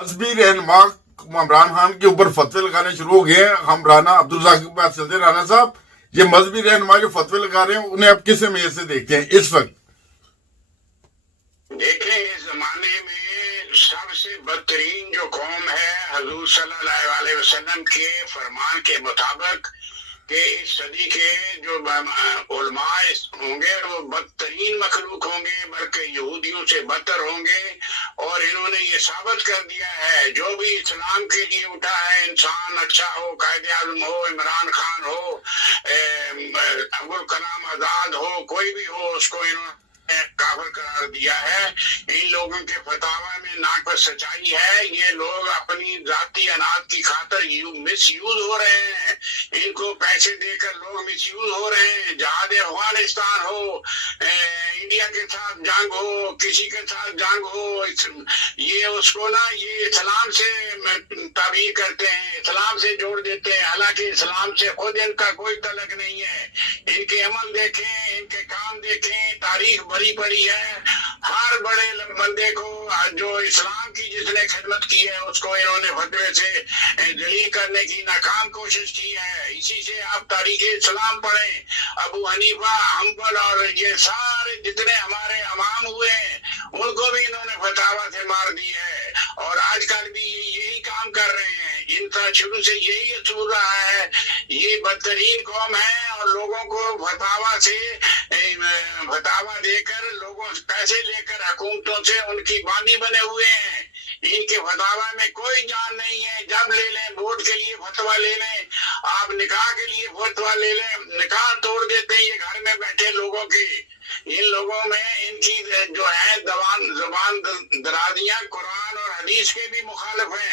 मजहबी रहनुमा इमरान खान के ऊपर फतवे लगाने शुरू हो गए हैं। हम राना अब्दुल के पास चलते। राना साहब, ये मजहबी रहनुमा जो फतवे लगा रहे हैं उन्हें आप किस मेर से देखते हैं इस वक्त? देखें, इस जमाने में सबसे बदतरीन जो कौम है, हजूर सल्लल्लाहु अलैहि वसल्लम के फरमान के मुताबिक कि इस सदी के जो उलमा होंगे वो बदतरीन मखलूक होंगे, बल्कि यहूदियों से बदतर होंगे। और इन्होंने ये साबित कर दिया है, जो भी इस्लाम के लिए उठा है, इंसान अच्छा हो, कायदे आज़म हो, इमरान खान हो, अब्दुल कलाम आजाद हो, कोई भी हो, उसको इन्होंने काफिर करार दिया है। इन लोगों के फतावा में ना कोई सच्चाई है। ये लोग अपनी जाती अनाज की खातर मिस यूज हो रहे हैं। इनको पैसे देकर लोग मिस यूज हो रहे हैं। जहाद अफगानिस्तान हो, इंडिया के साथ जंग हो, किसी के साथ जंग हो, ये उसको ना ये इस्लाम से ताबीर करते हैं, इस्लाम से जोड़ देते हैं। हालांकि इस्लाम से खुद इनका कोई तलक नहीं है। इनके अमल देखें, इनके काम देखें, तारीख बड़ी पड़ी है। हर बड़े बंदे को जो इस्लाम की जिसने खिदमत की है उसको इन्होंने फतवे से जलील करने की नाकाम कोशिश की है। इसी से आप तारीख इस्लाम पढ़ें। अबू हनीफा, हम्बल और ये सारे जितने हमारे इमाम हुए हैं उनको भी इन्होंने फतावा से मार दी है। और आजकल भी यही काम कर रहे हैं। इनका शुरू से यही असूल रहा है। ये बदतरीन कौम है और लोगों को फतावा देकर लोगों से पैसे लेकर हुकूमतों से उनकी बानी बने हुए हैं। इनके फतावा में कोई जान नहीं है। जब ले लें, वोट के लिए फतवा ले लें, आप निकाह के लिए फतवा ले लें, निकाह तोड़ देते हैं ये घर में बैठे लोगों की। इन लोगों में इनकी जो है जुबान दराजियां कुरान और हदीस के भी मुखालिफ है।